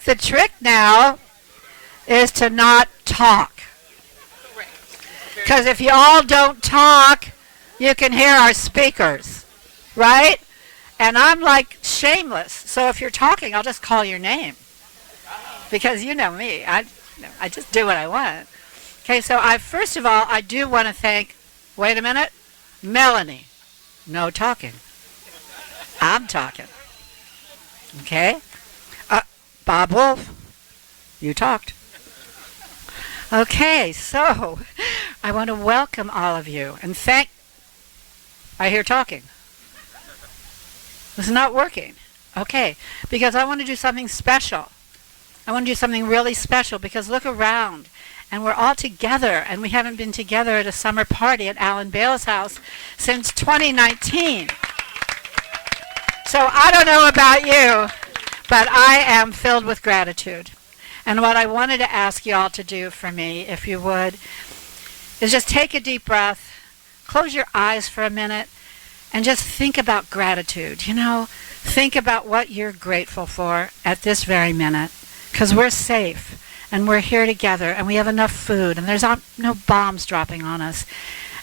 think the trick now is to not talk. Because if you all don't talk, you can hear our speakers, right? And I'm like shameless. So if you're talking, I'll just call your name. Because you know me. I just do what I want. Okay, so first of all, I do want to thank, wait a minute, Melanie. No talking. I'm talking. Okay? Bob Wolf, you talked. Okay, so I want to welcome all of you and I hear talking. It's not working. Okay, because I want to do something special. I want to do something really special because look around and we're all together and we haven't been together at a summer party at Alan Bale's house since 2019. So I don't know about you, but I am filled with gratitude. And what I wanted to ask you all to do for me, if you would, is just take a deep breath, close your eyes for a minute, and just think about gratitude. You know, think about what you're grateful for at this very minute, because we're safe, and we're here together, and we have enough food, and there's no bombs dropping on us,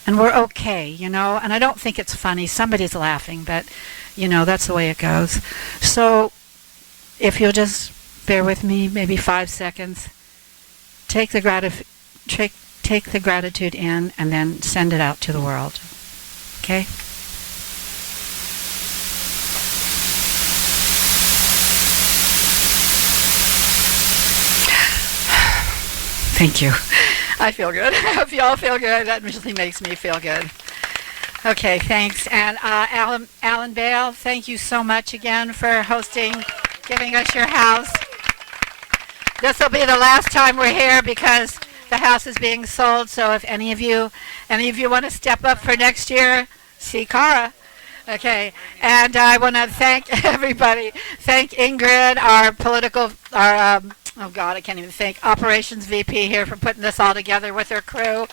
and we're okay, you know. And I don't think it's funny. Somebody's laughing, but, you know, that's the way it goes. So if you'll just bear with me, maybe 5 seconds. Take the gratitude in and then send it out to the world. Okay? Thank you. I feel good. I hope you all feel good. That really makes me feel good. Okay, thanks. And Alan Bale, thank you so much again for hosting, giving us your house. This will be the last time we're here because the house is being sold. So if any of you want to step up for next year, see Cara. Okay. And I want to thank everybody. Thank Ingrid, our I can't even think, operations VP here for putting this all together with her crew.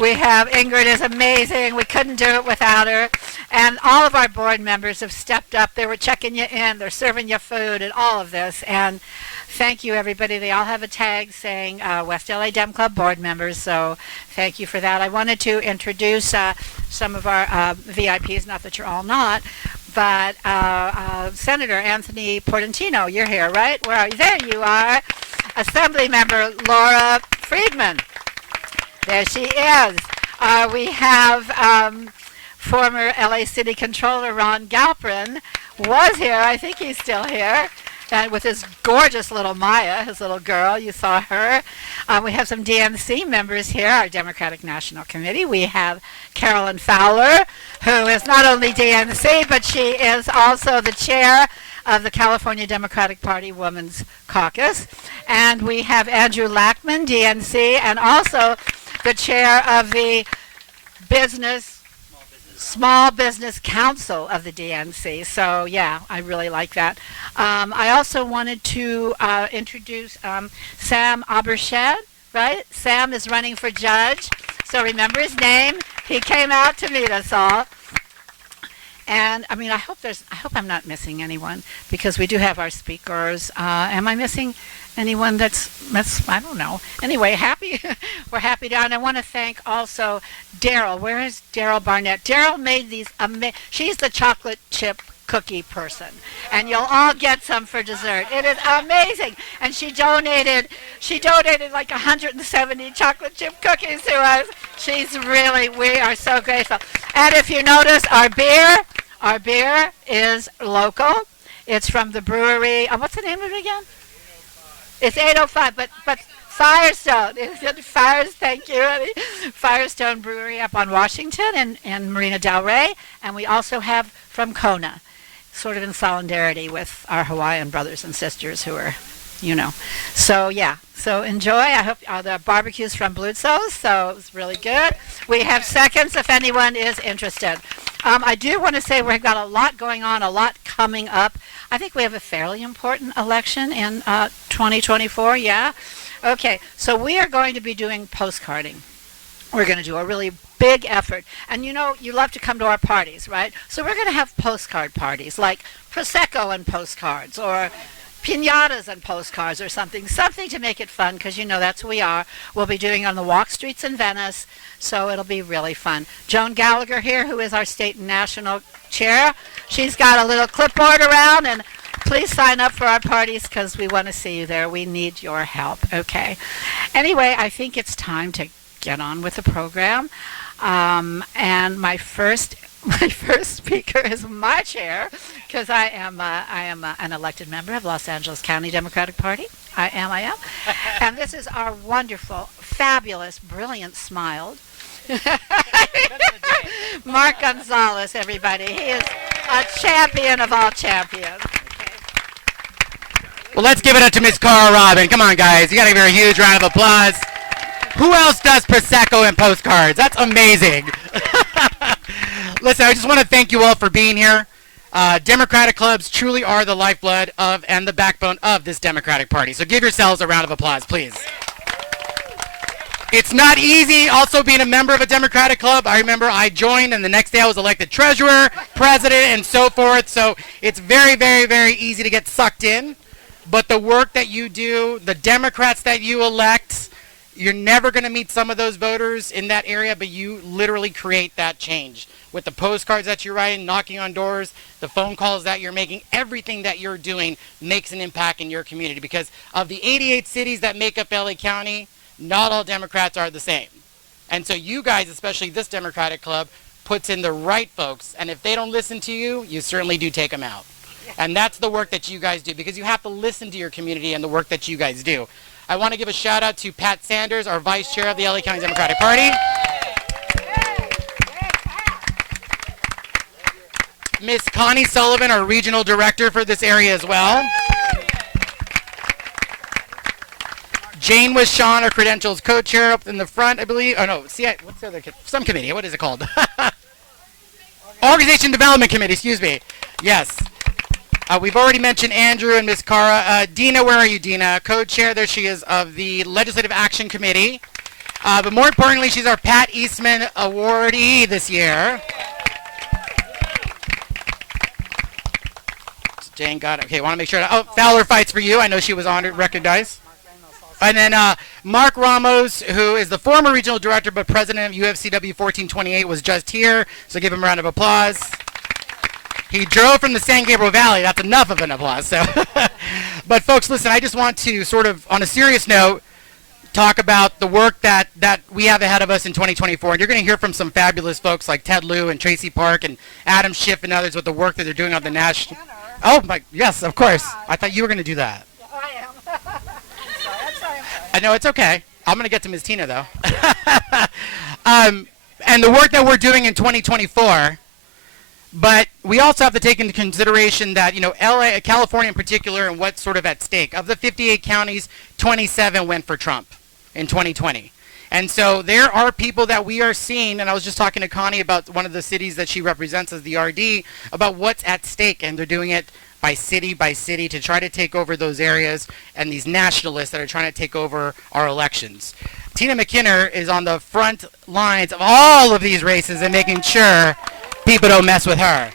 We have Ingrid is amazing. We couldn't do it without her. And all of our board members have stepped up. They were checking you in. They're serving you food and all of this. And thank you, everybody. They all have a tag saying West LA Dem Club board members, so thank you for that. I wanted to introduce some of our VIPs, not that you're all not, but Senator Anthony Portantino, you're here, right? Where are you? There you are. Assembly member Laura Friedman. There she is. We have former LA City Controller Ron Galperin was here. I think he's still here. And with his gorgeous little Maya, his little girl, you saw her. We have some DNC members here, our Democratic National Committee. We have Carolyn Fowler, who is not only DNC, but she is also the chair of the California Democratic Party Women's Caucus. And we have Andrew Lackman, DNC, and also the chair of the Small Business Council of the DNC. So yeah, I really like that. I also wanted to introduce Sam Abershed, right? Sam is running for judge, so remember his name. He came out to meet us all. And I mean, I hope I'm not missing anyone because we do have our speakers. Am I missing anyone that's I don't know. Anyway, we're happy to, and I want to thank also Daryl. Where is Daryl Barnett? Daryl made these she's the chocolate chip cookie person, and you'll all get some for dessert. It is amazing. And she donated like 170 chocolate chip cookies to us. We are so grateful. And if you notice, our beer is local. It's from the brewery. What's the name of it again? It's 805, but Firestone. Thank you. Firestone Brewery up on Washington and Marina Del Rey. And we also have from Kona, sort of in solidarity with our Hawaiian brothers and sisters who are, you know. So, yeah. So enjoy. I hope the barbecue's from Blutzos, so it was really good. We have seconds if anyone is interested. I do want to say we've got a lot going on, a lot coming up. I think we have a fairly important election in 2024, yeah? Okay, so we are going to be doing postcarding. We're going to do a really big effort. And you know, you love to come to our parties, right? So we're going to have postcard parties, like Prosecco and postcards, or piñatas and postcards or something to make it fun, because you know that's who we are. We'll be doing on the walk streets in Venice, so it'll be really fun. Joan Gallagher here, who is our state and national chair. She's got a little clipboard around, and please sign up for our parties because we want to see you there. We need your help. Okay. Anyway, I think it's time to get on with the program. And my first speaker is my chair, because I am an elected member of Los Angeles County Democratic Party. I am. And this is our wonderful, fabulous, brilliant smiled Mark Gonzalez, everybody. He is a champion of all champions. Well, let's give it up to Miss Cara Robin. Come on, guys. You got to give her a huge round of applause. Who else does Prosecco and postcards? That's amazing. Listen, I just want to thank you all for being here. Democratic clubs truly are the lifeblood of and the backbone of this Democratic Party. So give yourselves a round of applause, please. It's not easy also being a member of a Democratic club. I remember I joined, and the next day I was elected treasurer, president, and so forth. So it's very, very, very easy to get sucked in. But the work that you do, the Democrats that you elect, you're never going to meet some of those voters in that area, but you literally create that change. With the postcards that you're writing, knocking on doors, the phone calls that you're making, everything that you're doing makes an impact in your community. Because of the 88 cities that make up LA County, not all Democrats are the same. And so you guys, especially this Democratic club, puts in the right folks. And if they don't listen to you, you certainly do take them out. And that's the work that you guys do, because you have to listen to your community and the work that you guys do. I want to give a shout out to Pat Sanders, our vice chair of the LA County Democratic Party. Miss Connie Sullivan, our regional director for this area as well. Jane was Sean, our credentials co-chair up in the front, I believe. Oh no, see, what's the other, some committee, what is it called? Organization Development Committee, excuse me. Yes. We've already mentioned Andrew and Miss Cara. Dina, where are you, Dina? Co-chair, there she is, of the Legislative Action Committee. But more importantly, she's our Pat Eastman awardee this year. Jane got it. Okay, want to make sure. Oh, Fowler fights for you. I know she was honored, recognized. And then Mark Ramos, who is the former regional director but president of UFCW 1428, was just here. So give him a round of applause. He drove from the San Gabriel Valley. That's enough of an applause. So, but folks, listen, I just want to sort of, on a serious note, talk about the work that we have ahead of us in 2024. And you're going to hear from some fabulous folks like Ted Lieu and Traci Park and Adam Schiff and others with the work that they're doing on the national. Oh my, yes, of course. I thought you were going to do that. Yeah, I am. I'm sorry. I know, it's okay. I'm going to get to Ms. Tina, though. And the work that we're doing in 2024. But we also have to take into consideration that, you know, LA, California in particular, and what's sort of at stake. Of the 58 counties, 27 went for Trump in 2020. And so there are people that we are seeing, and I was just talking to Connie about one of the cities that she represents as the RD, about what's at stake, and they're doing it by city to try to take over those areas, and these nationalists that are trying to take over our elections. Tina McKinnor is on the front lines of all of these races and making sure people don't mess with her.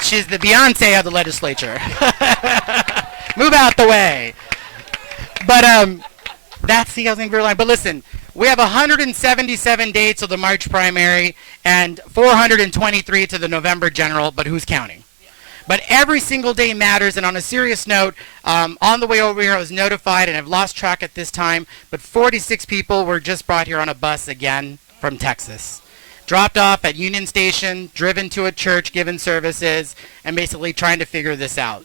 She's the Beyonce of the legislature. Move out the way. But that's the other thing. But listen, we have 177 dates of the March primary and 423 to the November general, but who's counting? But every single day matters, and on a serious note, on the way over here I was notified, and I've lost track at this time, but 46 people were just brought here on a bus again from Texas. Dropped off at Union Station, driven to a church, given services, and basically trying to figure this out.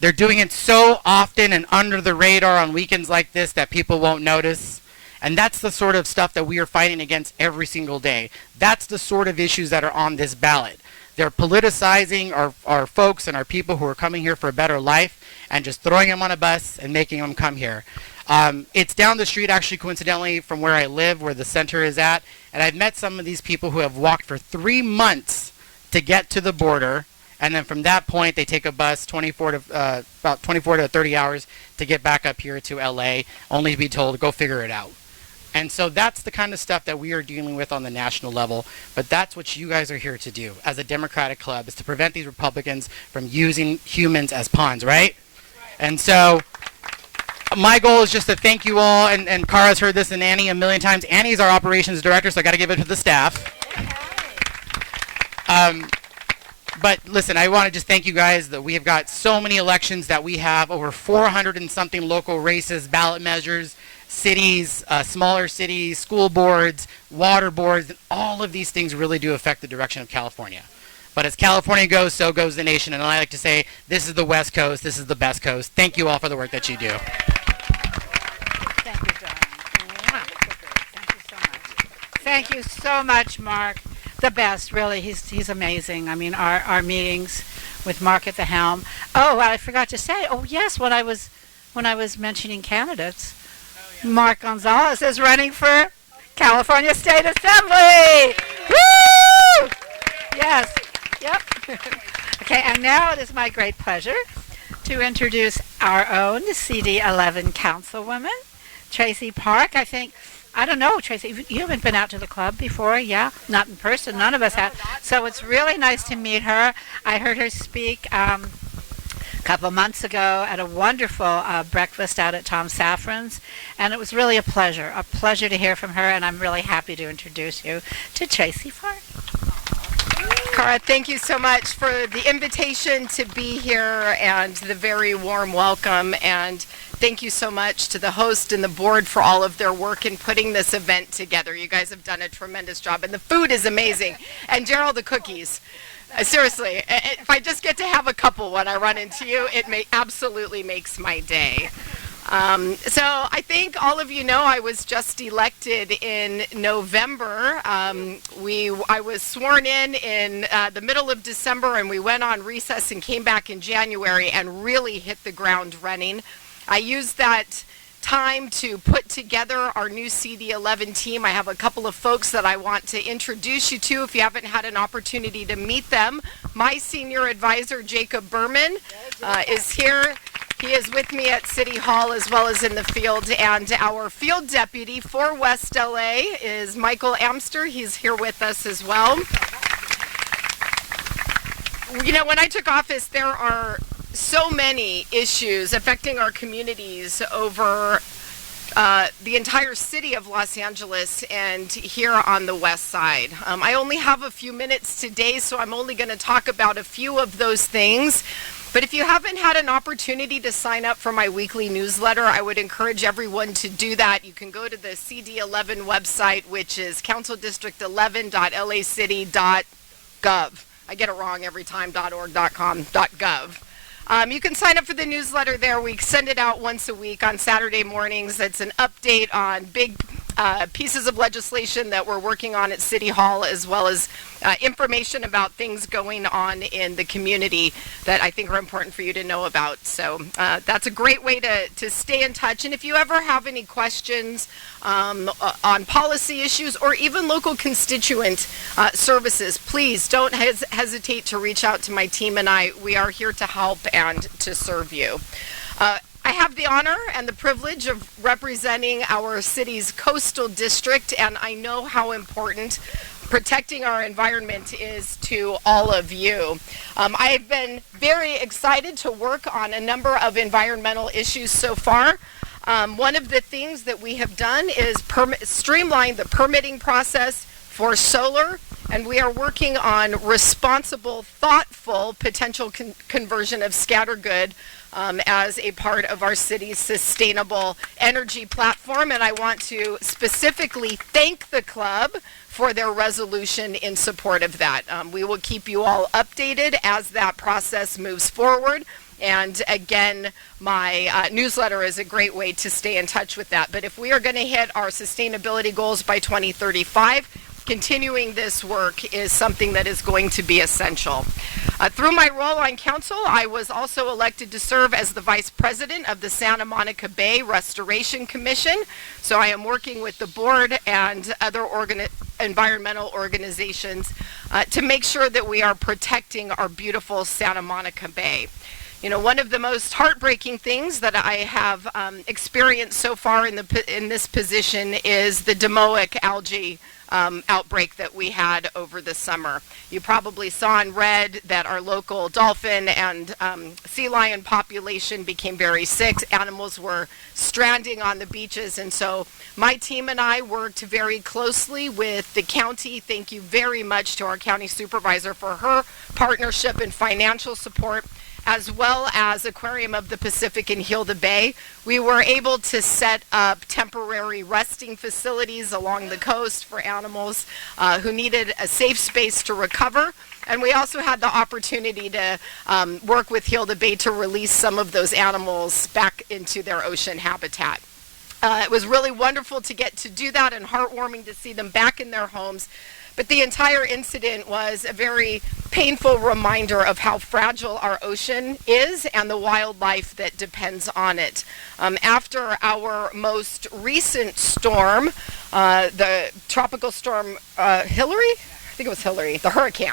They're doing it so often and under the radar on weekends like this that people won't notice. And that's the sort of stuff that we are fighting against every single day. That's the sort of issues that are on this ballot. They're politicizing our folks and our people who are coming here for a better life and just throwing them on a bus and making them come here. It's down the street, actually, coincidentally, from where I live, where the center is at. And I've met some of these people who have walked for 3 months to get to the border. And then from that point, they take a bus about 24 to 30 hours to get back up here to LA, only to be told to go figure it out. And so that's the kind of stuff that we are dealing with on the national level. But that's what you guys are here to do as a Democratic club, is to prevent these Republicans from using humans as pawns, right? And so my goal is just to thank you all, and Cara's heard this and Annie a million times. Annie's our operations director, so I got to give it to the staff. But listen, I want to just thank you guys that we have got so many elections, that we have over 400 and something local races, ballot measures, cities, smaller cities, school boards, water boards, and all of these things really do affect the direction of California. But as California goes, so goes the nation. And I like to say, this is the West Coast, this is the best coast. Thank you all for the work that you do. Thank you, darling. Thank you so much. Thank you so much, Mark. The best, really. He's amazing. I mean, our meetings with Mark at the helm. Oh, I forgot to say. Oh, yes, when I was mentioning candidates, Mark Gonzalez is running for California State Assembly. Woo! Yes. Yep. Okay, and now it is my great pleasure to introduce our own CD11 councilwoman, Traci Park. I don't know, Traci, you haven't been out to the club before, yeah? Not in person, none of us have. So it's really nice to meet her. I heard her speak a couple months ago at a wonderful breakfast out at Tom Safran's, and it was really a pleasure to hear from her, and I'm really happy to introduce you to Traci Park. Cara, thank you so much for the invitation to be here and the very warm welcome. And thank you so much to the host and the board for all of their work in putting this event together. You guys have done a tremendous job, and the food is amazing. And Gerald, the cookies. Seriously, if I just get to have a couple when I run into you, it absolutely makes my day. So I think all of you know I was just elected in November. I was sworn in the middle of December, and we went on recess and came back in January and really hit the ground running. I used that time to put together our new CD11 team. I have a couple of folks that I want to introduce you to if you haven't had an opportunity to meet them. My senior advisor, Jacob Berman, is here. He is with me at City Hall as well as in the field, and our field deputy for West LA is Michael Amster. He's here with us as well. You know, when I took office, there are so many issues affecting our communities over the entire city of Los Angeles and here on the west side. I only have a few minutes today, so I'm only going to talk about a few of those things. But if you haven't had an opportunity to sign up for my weekly newsletter, I would encourage everyone to do that. You can go to the CD11 website, which is councildistrict11.lacity.gov. I get it wrong every time, .org.com, .gov. You can sign up for the newsletter there. We send it out once a week on Saturday mornings. It's an update on big pieces of legislation that we're working on at City Hall, as well as information about things going on in the community that I think are important for you to know about. So that's a great way to stay in touch. And if you ever have any questions on policy issues or even local constituent services, please don't hesitate to reach out to my team and I. We are here to help and to serve you. I have the honor and the privilege of representing our city's coastal district, and I know how important protecting our environment is to all of you. I've been very excited to work on a number of environmental issues so far. One of the things that we have done is streamline the permitting process for solar, and we are working on responsible, thoughtful potential conversion of scattergood as a part of our city's sustainable energy platform. And I want to specifically thank the club for their resolution in support of that. We will keep you all updated as that process moves forward. And again, my newsletter is a great way to stay in touch with that. But if we are going to hit our sustainability goals by 2035, continuing this work is something that is going to be essential. Through my role on council, I was also elected to serve as the vice president of the Santa Monica Bay Restoration Commission. So I am working with the board and other environmental organizations to make sure that we are protecting our beautiful Santa Monica Bay. You know, one of the most heartbreaking things that I have experienced so far in this position is the Domoic algae outbreak that we had over the summer. You probably saw and read that our local dolphin and sea lion population became very sick. Animals were stranding on the beaches, and so my team and I worked very closely with the county. Thank you very much to our county supervisor for her partnership and financial support, as well as Aquarium of the Pacific in Hilda Bay. We were able to set up temporary resting facilities along the coast for animals who needed a safe space to recover. And we also had the opportunity to work with Hilda Bay to release some of those animals back into their ocean habitat. It was really wonderful to get to do that and heartwarming to see them back in their homes. But the entire incident was a very painful reminder of how fragile our ocean is and the wildlife that depends on it. After our most recent storm, the tropical storm Hillary? I think it was Hillary, the hurricane.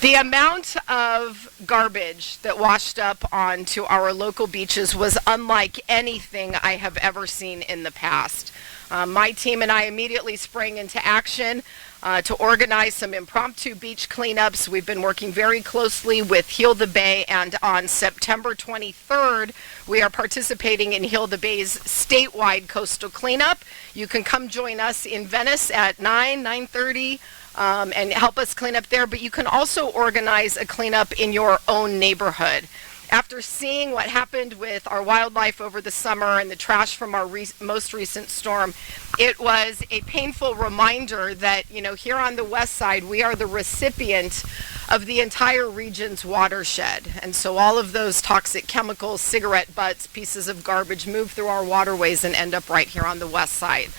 The amount of garbage that washed up onto our local beaches was unlike anything I have ever seen in the past. My team and I immediately sprang into action to organize some impromptu beach cleanups. We've been working very closely with Hilda Bay, and on September 23rd, we are participating in Hilda Bay's statewide coastal cleanup. You can come join us in Venice at 9:30. And help us clean up there, but you can also organize a cleanup in your own neighborhood. After seeing what happened with our wildlife over the summer and the trash from our most recent storm, it was a painful reminder that, you know, here on the west side, we are the recipient of the entire region's watershed. And so all of those toxic chemicals, cigarette butts, pieces of garbage move through our waterways and end up right here on the west side.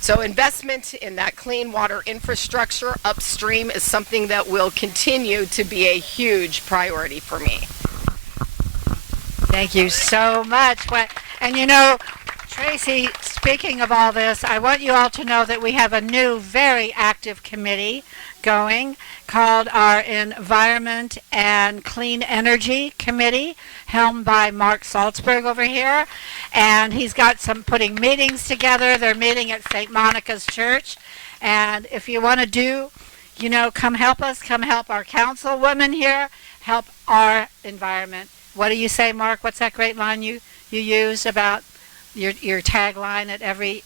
So investment in that clean water infrastructure upstream is something that will continue to be a huge priority for me. Thank you so much. And you know, Traci, speaking of all this, I want you all to know that we have a new, very active committee going called our Environment and Clean Energy Committee, helmed by Mark Salzberg over here. And he's got some putting meetings together. They're meeting at St. Monica's Church. And if you want to do, you know, come help us, come help our councilwoman here, help our environment. What do you say, Mark? What's that great line you use about your tagline at every...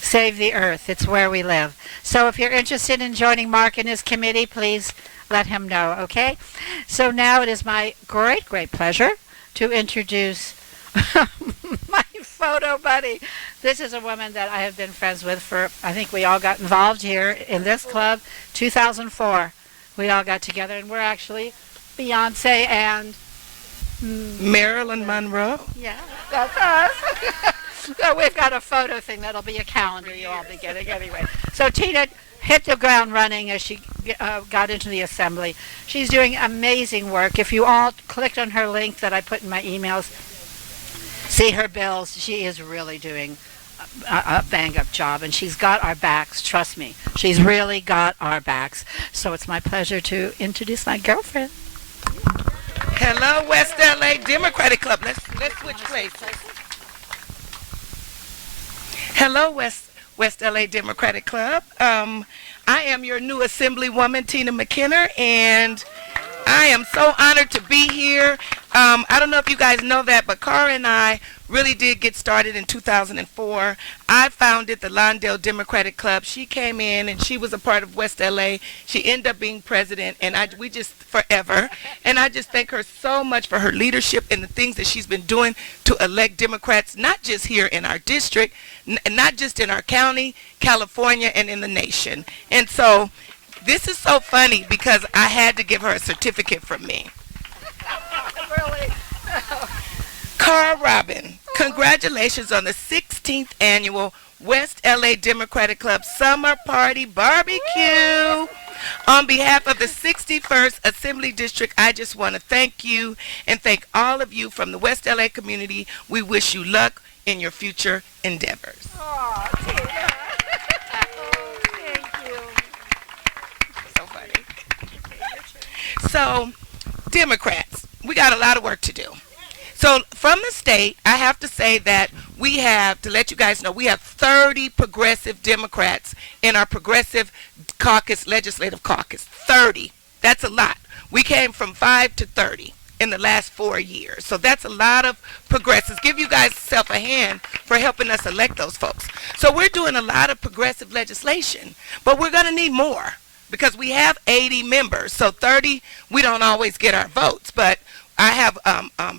Save the Earth. It's where we live. So if you're interested in joining Mark and his committee, please let him know, okay? So now it is my great, great pleasure to introduce my photo buddy. This is a woman that I have been friends with for, I think we all got involved here in this club, 2004. We all got together, and we're actually Beyonce and... Marilyn Monroe. Yeah, that's us. So we've got a photo thing that'll be a calendar you'll all be getting anyway. So Tina hit the ground running as she got into the assembly. She's doing amazing work. If you all clicked on her link that I put in my emails, see her bills. She is really doing a bang-up job, and she's got our backs. Trust me, she's really got our backs. So it's my pleasure to introduce my girlfriend. Hello, West LA Democratic Club. Let's switch places. Hello, West LA Democratic Club. I am your new Assemblywoman, Tina McKinnor, and I am so honored to be here. I don't know if you guys know that, but Cara and I really did get started in 2004. I founded the Lawndale Democratic Club. She came in and she was a part of West LA. She ended up being president, and we just forever. And I just thank her so much for her leadership and the things that she's been doing to elect Democrats, not just here in our district, not just in our county, California, and in the nation. And so this is so funny because I had to give her a certificate from me. Really? Cara Robin, congratulations on the 16th annual West LA Democratic Club Summer Party Barbecue. On behalf of the 61st Assembly District, I just want to thank you and thank all of you from the West LA community. We wish you luck in your future endeavors. Oh, Tina. Oh, thank you. So funny. So Democrats, we got a lot of work to do. So from the state, I have to say that we have, to let you guys know, we have 30 progressive Democrats in our progressive caucus, legislative caucus. 30. That's a lot. We came from 5 to 30 in the last 4 years. So that's a lot of progressives. Give you guys self a hand for helping us elect those folks. So we're doing a lot of progressive legislation, but we're going to need more because we have 80 members. So 30, we don't always get our votes, but I have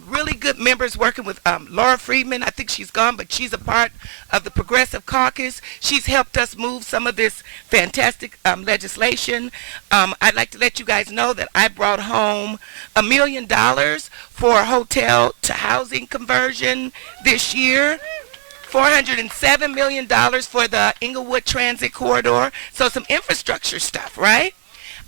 really good members working with Laura Friedman. I think she's gone, but she's a part of the Progressive Caucus. She's helped us move some of this fantastic legislation. I'd like to let you guys know that I brought home $1 million for hotel to housing conversion this year. $407 million for the Inglewood Transit Corridor. So some infrastructure stuff, right?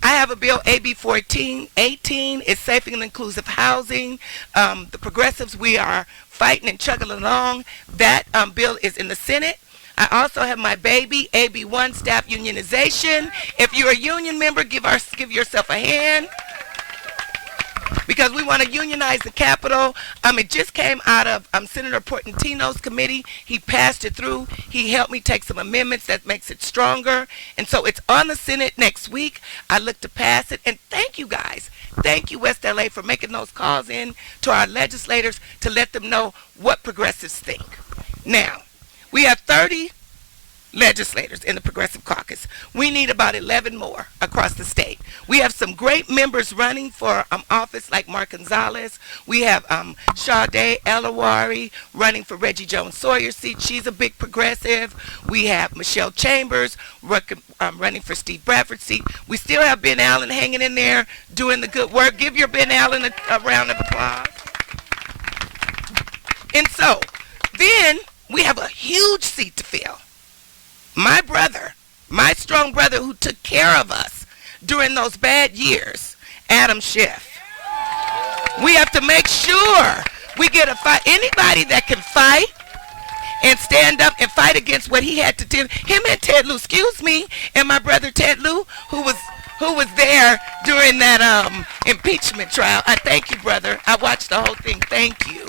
I have a bill, AB 1418. It's safe and inclusive housing. The progressives, we are fighting and chugging along. That bill is in the Senate. I also have my baby, AB 1, staff unionization. If you're a union member, give yourself a hand, because we want to unionize the Capitol. It just came out of Senator Portantino's committee. He passed it through. He helped me take some amendments that makes it stronger. And so it's on the Senate next week. I look to pass it. And thank you guys. Thank you, West LA, for making those calls in to our legislators to let them know what progressives think. Now, we have 30 legislators in the Progressive Caucus. We need about 11 more across the state. We have some great members running for office like Mark Gonzalez. We have Sade Elawari running for Reggie Jones Sawyer's seat. She's a big progressive. We have Michelle Chambers running for Steve Bradford's seat. We still have Ben Allen hanging in there doing the good work. Give your Ben Allen a round of applause. And so then we have a huge seat to fill. My brother, my strong brother who took care of us during those bad years, Adam Schiff. We have to make sure we get a fight. Anybody that can fight and stand up and fight against what he had to do. Him and Ted Lieu, excuse me, and my brother Ted Lieu, who was there during that impeachment trial. I thank you, brother. I watched the whole thing. Thank you.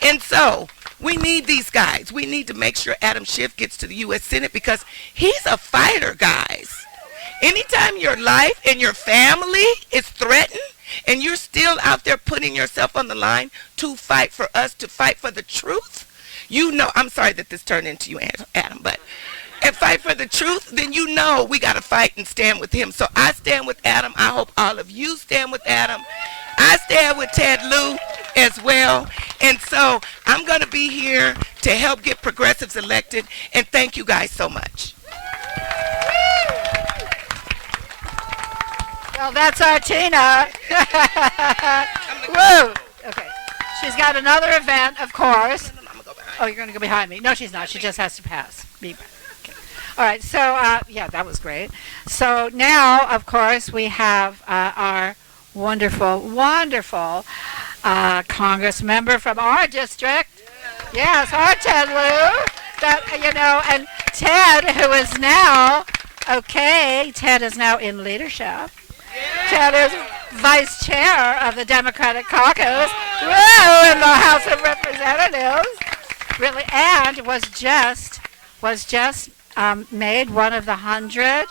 And so we need these guys. We need to make sure Adam Schiff gets to the U.S. Senate because he's a fighter, guys. Anytime your life and your family is threatened and you're still out there putting yourself on the line to fight for us, to fight for the truth, you know, I'm sorry that this turned into you, Adam, but and fight for the truth, then you know we got to fight and stand with him. So I stand with Adam. I hope all of you stand with Adam. I stand with Ted Lieu as well. And so I'm going to be here to help get progressives elected. And thank you guys so much. Well, that's our Tina. Woo! Okay. She's got another event, of course. I'm going to go behind. Oh, you're going to go behind me. No, she's not. She just has to pass. Okay. All right. So, yeah, that was great. So now, of course, we have our wonderful, wonderful Congress member from our district. Yes, our Ted Lieu. That, you know, and Ted, who is now, Ted is now in leadership. Ted is vice chair of the Democratic Caucus, woo, in the House of Representatives, really, and was just made one of the 100.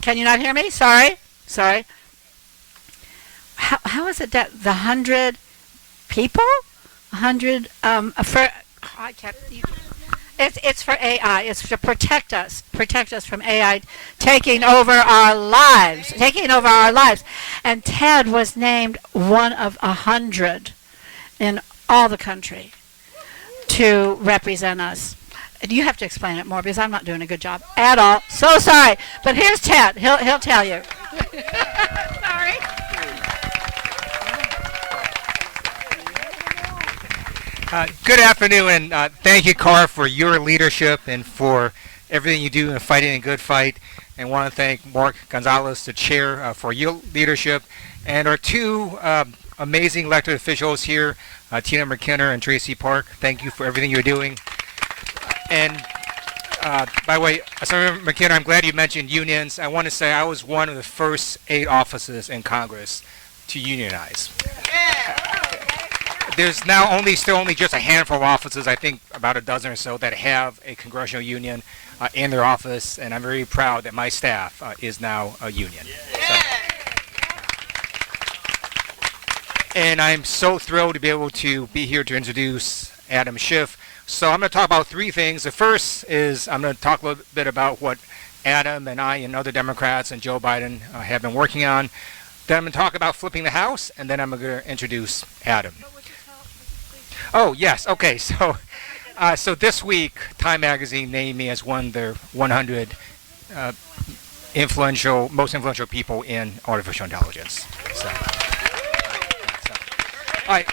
Can you not hear me? Sorry. How is it that the 100 people, 100 for? I can't. It's for AI. It's to protect us from AI taking over our lives. And Ted was named one of 100 in all the country to represent us. And you have to explain it more because I'm not doing a good job at all. So sorry. But here's Ted. He'll tell you. Sorry. Good afternoon, and thank you, Cara, for your leadership and for everything you do in fighting a good fight. And want to thank Mark Gonzalez, the chair, for your leadership, and our two amazing elected officials here, Tina McKinnor and Traci Park. Thank you for everything you're doing. And by the way, Summer BBQ, I'm glad you mentioned unions. I want to say I was one of the first 8 offices in Congress to unionize. There's now still only just a handful of offices, I think about a dozen or so, that have a congressional union in their office, and I'm very proud that my staff is now a union. So. And I'm so thrilled to be able to be here to introduce Adam Schiff. So I'm going to talk about three things. The first is I'm going to talk a little bit about what Adam and I and other Democrats and Joe Biden have been working on. Then I'm going to talk about flipping the House, and then I'm going to introduce Adam. Oh, yes. Okay. So this week, Time Magazine named me as one of their 100 most influential people in artificial intelligence. All right.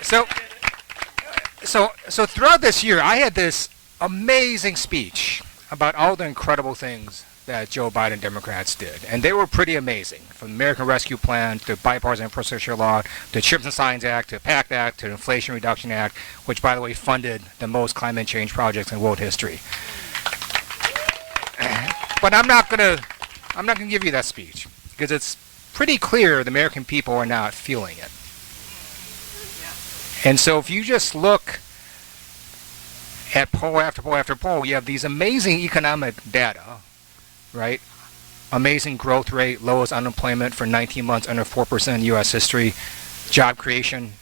So throughout this year, I had this amazing speech about all the incredible things that Joe Biden Democrats did, and they were pretty amazing. From the American Rescue Plan to bipartisan infrastructure law, to Chips and Science Act, to PACT Act, to the Inflation Reduction Act, which, by the way, funded the most climate change projects in world history. But I'm not gonna give you that speech because it's pretty clear the American people are not feeling it. And so if you just look at poll after poll after poll, you have these amazing economic data, right? Amazing growth rate, lowest unemployment for 19 months, under 4% in U.S. history, job creation,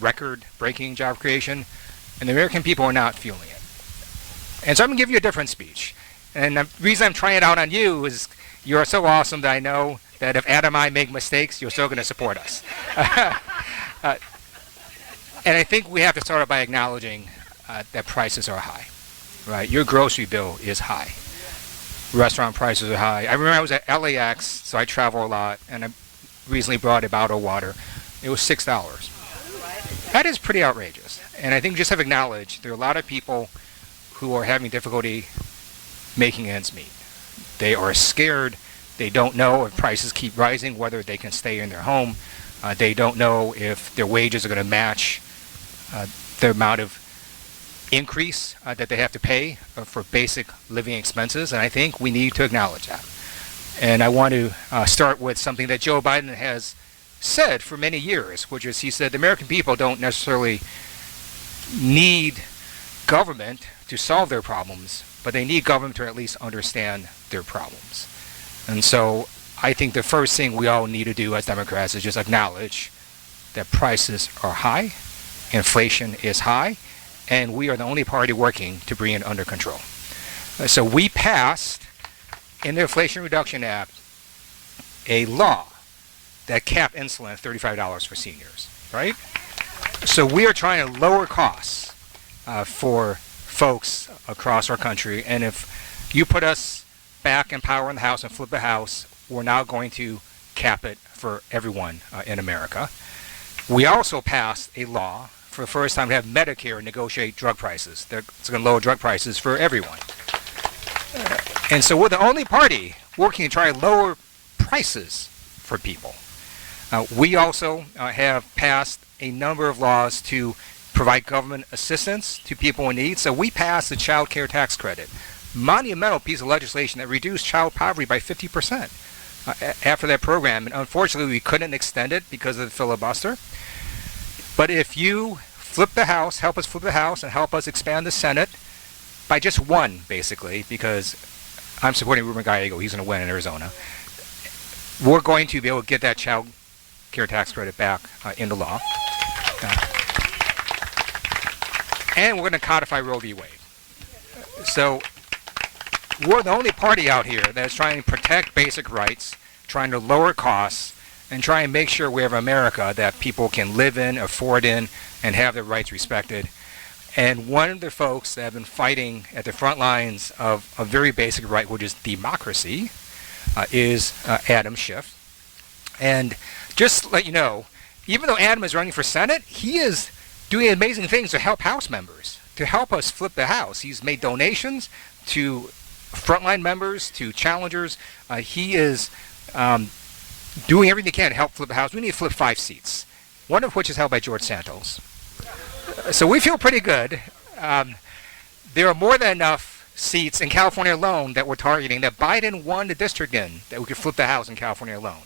record-breaking job creation, and the American people are not feeling it. And so I'm going to give you a different speech. And the reason I'm trying it out on you is you are so awesome that I know that if Adam and I make mistakes, you're still going to support us. And I think we have to start by acknowledging that prices are high, right? Your grocery bill is high. Restaurant prices are high. I remember I was at LAX, so I travel a lot, and I recently brought a bottle of water. It was $6. That is pretty outrageous. And I think we just have to acknowledge there are a lot of people who are having difficulty making ends meet. They are scared. They don't know if prices keep rising, whether they can stay in their home. They don't know if their wages are going to match the amount of increase that they have to pay for basic living expenses, and I think we need to acknowledge that. And I want to start with something that Joe Biden has said for many years, which is he said the American people don't necessarily need government to solve their problems, but they need government to at least understand their problems. And so I think the first thing we all need to do as Democrats is just acknowledge that prices are high, inflation is high, and we are the only party working to bring it under control. So we passed, in the Inflation Reduction Act, a law that capped insulin at $35 for seniors, right? So we are trying to lower costs for folks across our country, and if you put us back in power in the House and flip the House, we're now going to cap it for everyone in America. We also passed a law for the first time to have Medicare negotiate drug prices. It's going to lower drug prices for everyone. And so we're the only party working to try to lower prices for people. We also have passed a number of laws to provide government assistance to people in need. So we passed the child care tax credit, monumental piece of legislation that reduced child poverty by 50% after that program. And unfortunately, we couldn't extend it because of the filibuster. But if you flip the House, help us flip the House, and help us expand the Senate by just one, basically, because I'm supporting Ruben Gallego. He's going to win in Arizona. We're going to be able to get that child care tax credit back into law. And we're going to codify Roe v. Wade. So we're the only party out here that is trying to protect basic rights, trying to lower costs, and try and make sure we have America that people can live in, afford in, and have their rights respected. And one of the folks that have been fighting at the front lines of a very basic right, which is democracy, is Adam Schiff. And just to let you know, even though Adam is running for Senate, he is doing amazing things to help House members, to help us flip the House. He's made donations to frontline members, to challengers. He is doing everything he can to help flip the House. We need to flip 5 seats, one of which is held by George Santos. So we feel pretty good. There are more than enough seats in California alone that we're targeting that Biden won the district in, that we could flip the House in California alone.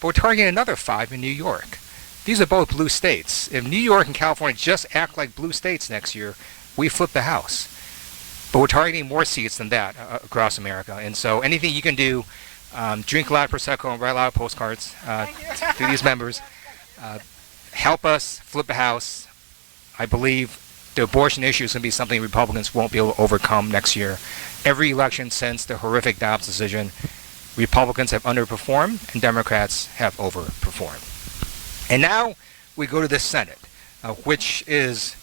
But we're targeting another 5 in New York. these are both blue states. If New York and California just act like blue states next year, we flip the House. But we're targeting more seats than that across America. And so anything you can do, drink a lot of Prosecco and write a lot of postcards to these members, help us flip the House. I believe the abortion issue is going to be something Republicans won't be able to overcome next year. Every election since the horrific Dobbs decision, Republicans have underperformed and Democrats have overperformed. And now we go to the Senate, which is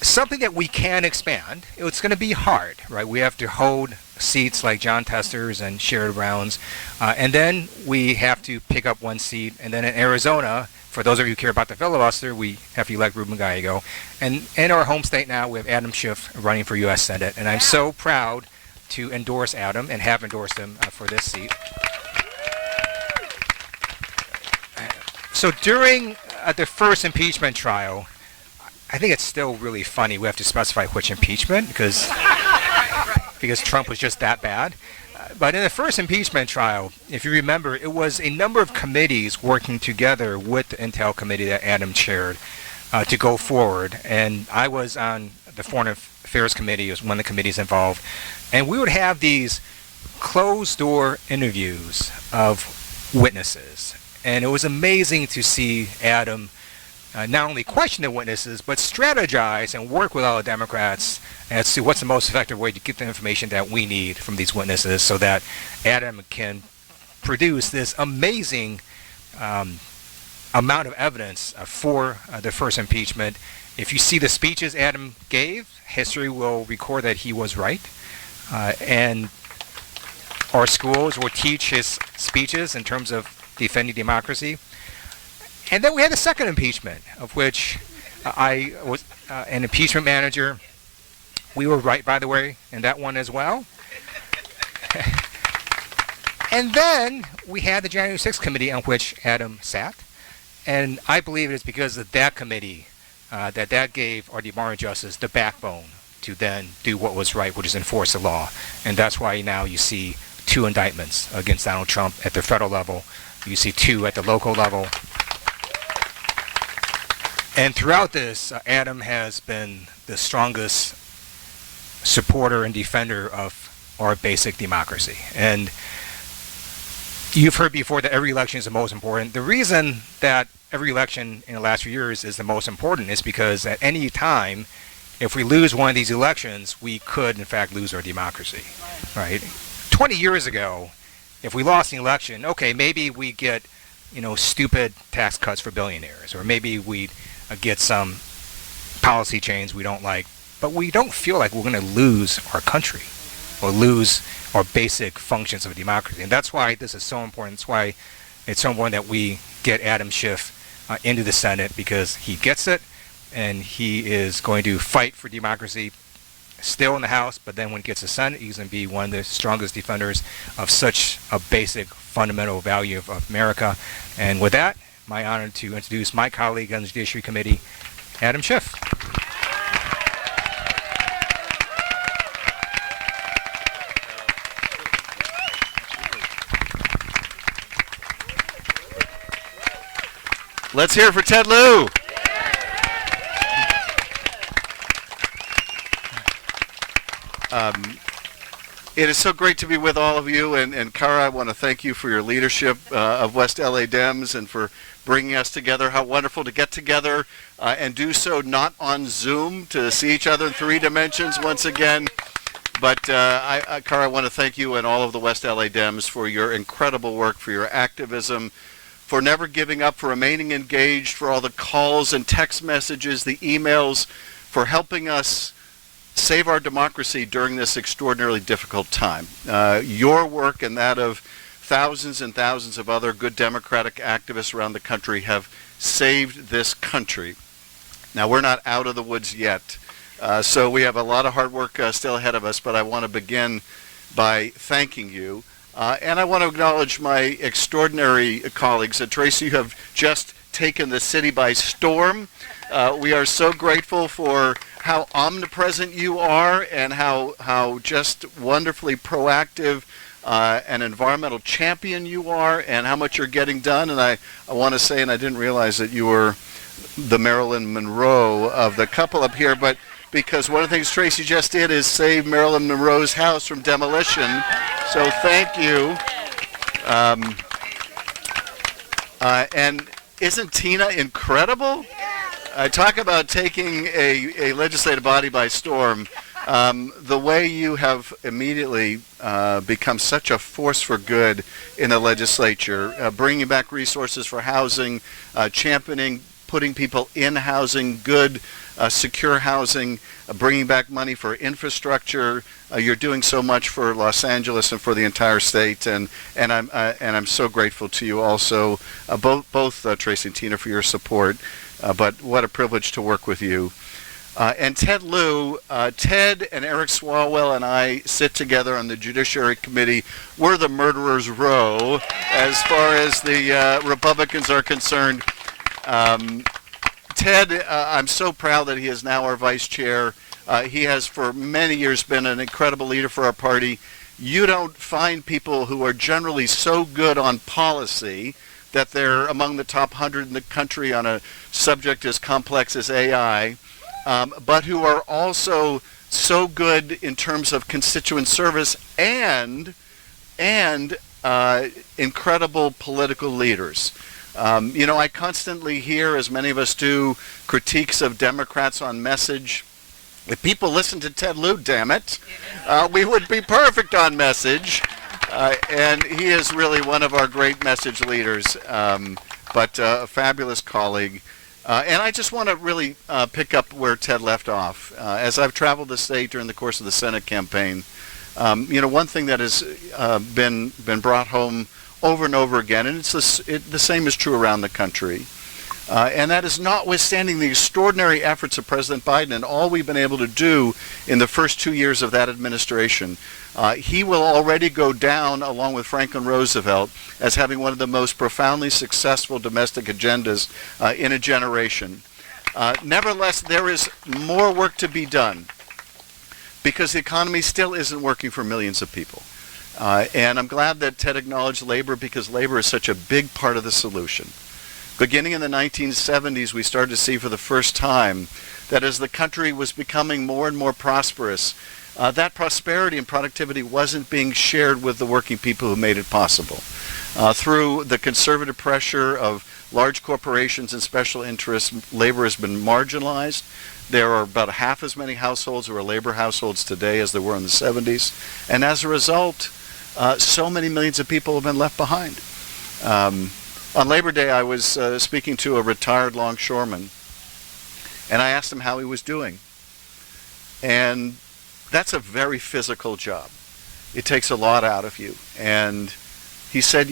something that we can expand. It's going to be hard, right? We have to hold seats like John Tester's and Sherrod Brown's, and then we have to pick up one seat. And then in Arizona, for those of you who care about the filibuster, we have to elect Ruben Gallego. And in our home state now, we have Adam Schiff running for U.S. Senate, and I'm so proud to endorse Adam and have endorsed him for this seat. So during the first impeachment trial, I think it's still really funny. We have to specify which impeachment because Trump was just that bad. But in the first impeachment trial, if you remember, it was a number of committees working together with the Intel committee that Adam chaired to go forward. And I was on the Foreign Affairs Committee, was one of the committees involved. And we would have these closed-door interviews of witnesses. And it was amazing to see Adam not only question the witnesses, but strategize and work with all the Democrats as to what's the most effective way to get the information that we need from these witnesses so that Adam can produce this amazing amount of evidence for the first impeachment. If you see the speeches Adam gave, history will record that he was right. And our schools will teach his speeches in terms of defending democracy. And then we had a second impeachment, of which I was an impeachment manager. We were right, by the way, in that one as well. And then we had the January 6th committee on which Adam sat. And I believe it's because of that committee that gave our Department of Justice the backbone to then do what was right, which is enforce the law. And that's why now you see 2 indictments against Donald Trump at the federal level. You see 2 at the local level. And throughout this, Adam has been the strongest supporter and defender of our basic democracy. And you've heard before that every election is the most important. The reason that every election in the last few years is the most important is because at any time, if we lose one of these elections, we could, in fact, lose our democracy, right? 20 years ago, if we lost the election, okay, maybe we get, stupid tax cuts for billionaires, or maybe we get some policy change we don't like, but we don't feel like we're going to lose our country or lose our basic functions of democracy. And that's why this is so important. That's why it's so important that we get Adam Schiff into the Senate, because he gets it and he is going to fight for democracy still in the House, but then when he gets to Senate, he's going to be one of the strongest defenders of such a basic fundamental value of America. And with that, my honor to introduce my colleague on the Judiciary Committee, Adam Schiff. Let's hear it for Ted Lieu. It is so great to be with all of you, and Cara, I want to thank you for your leadership of West LA Dems and for bringing us together. How wonderful to get together and do so not on Zoom, to see each other in 3 dimensions once again. But Cara, I want to thank you and all of the West LA Dems for your incredible work, for your activism, for never giving up, for remaining engaged, for all the calls and text messages, the emails, for helping us save our democracy during this extraordinarily difficult time. Your work and that of thousands and thousands of other good democratic activists around the country have saved this country. Now, we're not out of the woods yet, so we have a lot of hard work still ahead of us, but I want to begin by thanking you. And I want to acknowledge my extraordinary colleagues. Traci, you have just taken the city by storm. We are so grateful for how omnipresent you are and how just wonderfully proactive an environmental champion you are, and how much you're getting done. And I want to say, and I didn't realize that you were the Marilyn Monroe of the couple up here, but because one of the things Traci just did is save Marilyn Monroe's house from demolition. So thank you. And isn't Tina incredible? I talk about taking a legislative body by storm. The way you have immediately become such a force for good in the legislature, bringing back resources for housing, championing, putting people in housing, good, secure housing, bringing back money for infrastructure. You're doing so much for Los Angeles and for the entire state, and I'm so grateful to you also, both Traci and Tina, for your support. But what a privilege to work with you. And Ted Lieu, Ted and Eric Swalwell and I sit together on the Judiciary Committee. We're the murderer's row as far as the Republicans are concerned. Ted, I'm so proud that he is now our vice chair. He has for many years been an incredible leader for our party. You don't find people who are generally so good on policy that they're among the top 100 in the country on a subject as complex as AI, but who are also so good in terms of constituent service and incredible political leaders. I constantly hear, as many of us do, critiques of Democrats on message. If people listen to Ted Lieu, damn it, we would be perfect on message. And he is really one of our great message leaders, but a fabulous colleague. And I just want to really pick up where Ted left off. As I've traveled the state during the course of the Senate campaign, one thing that has been brought home over and over again, and the same is true around the country, and that is notwithstanding the extraordinary efforts of President Biden and all we've been able to do in the first 2 years of that administration, he will already go down, along with Franklin Roosevelt, as having one of the most profoundly successful domestic agendas in a generation. Nevertheless, there is more work to be done because the economy still isn't working for millions of people. And I'm glad that Ted acknowledged labor, because labor is such a big part of the solution. Beginning in the 1970s, we started to see for the first time that as the country was becoming more and more prosperous, that prosperity and productivity wasn't being shared with the working people who made it possible. Through the conservative pressure of large corporations and special interests, labor has been marginalized. There are about half as many households who are labor households today as there were in the 70s. And as a result, so many millions of people have been left behind. On Labor Day, I was speaking to a retired longshoreman, and I asked him how he was doing. And that's a very physical job. It takes a lot out of you. And he said,